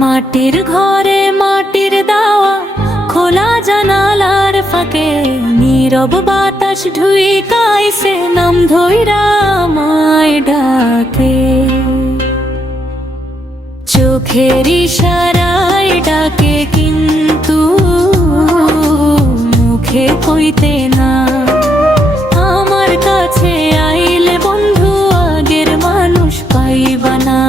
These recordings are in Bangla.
মাটির ঘরে মাটির দাওয়া, খোলা জানালার ফাঁকে নীরব বাতাস ঢুইকাইছে, নাম ধইরা আমায় ডাকে। চোখের ইশারায় ডাকে কিন্তু মুখে কইতে না। আমার কাছে আইলে বন্ধু আগের মানুষ পাইবা না।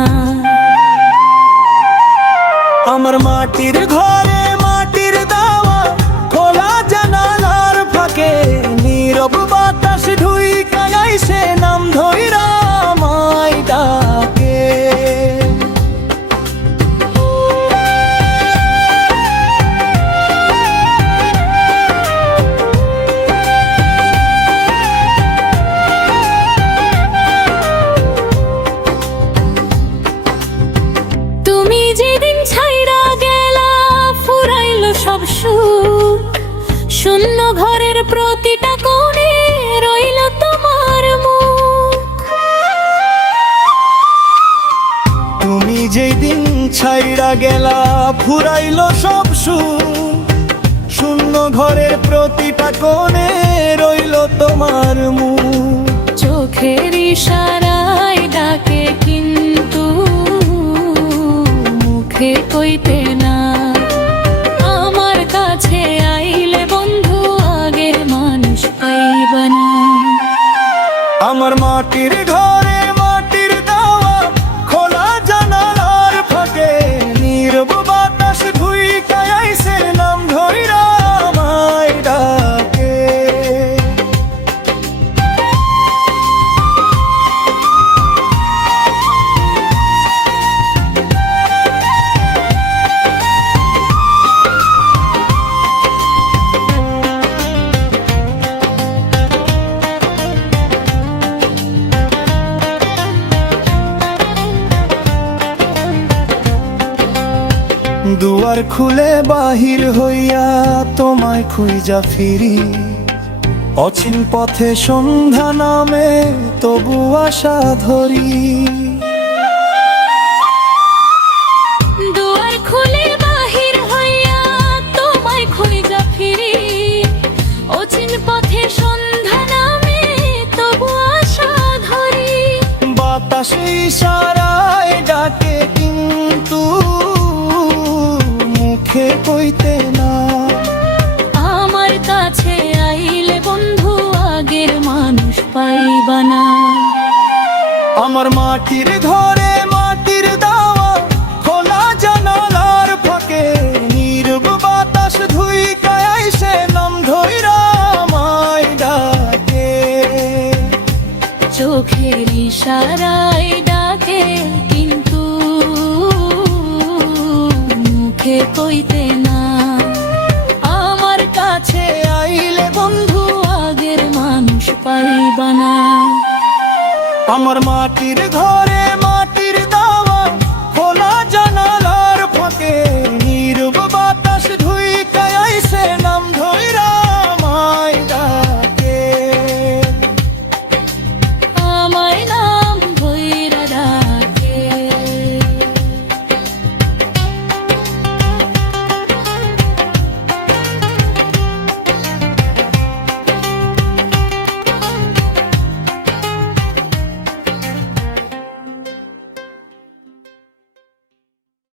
আমার মাটির ঘরে মাটির দাওয়া, খোলা জানালার ফাঁকে নীরব বাতাস ঢুইকাই আইছে, নাম ধইরা আমায় ডাকে। তুমি যেদিন ছাইরা গেলা ফুরাইলো সব সুখ, শূন্য ঘরের প্রতিটা কোণে রইল তোমার মুখ। তুমি যেই দিন ছাইরা গেলা ফুরাইলো সব সুখ, শূন্য ঘরের প্রতিটা কোণে রইল তোমার মুখ। চোখের ইশারায় ডাকে কিন্তু মুখে কইতে না। আমার কাছে আইলে বন্ধু আগের মানুষ পাইবা না। আমার মাটির ঘরে মাটির দাওয়া, খোলা জানালার ফাঁকে নীরব বাতাস ঢুইকাই আইছে, নাম ধইরা আমায় ডাকে। দুয়ার খুলে বাহির হইয়া তোমায় খুঁজা ফিরি, অচিন পথে সন্ধ্যা নামে তবু আশা ধরি। দুয়ার খুলে বাহির হইয়া তোমায় খুঁজা ফিরি, অচিন পথে সন্ধ্যা নামে তবু আশা ধরি। বাতাসে ইশারায় ডাকে কিন্তু মুখে কইতে না। আমার কাছে আইলে বন্ধু আগের মানুষ পাইবা না। আমার মাটির ঘরে মাটির দাওয়া, খোলা জানালার ফাঁকে নীরব বাতাস ঢুইকাই আইছে, নাম ধইরা আমায় ডাকে। চোখের ইশারায় ডাকে কিন্তু মুখে কইতে না। আমার কাছে আইলে বন্ধু আগের মানুষ পাইবা না। আমার মাটির ঘরে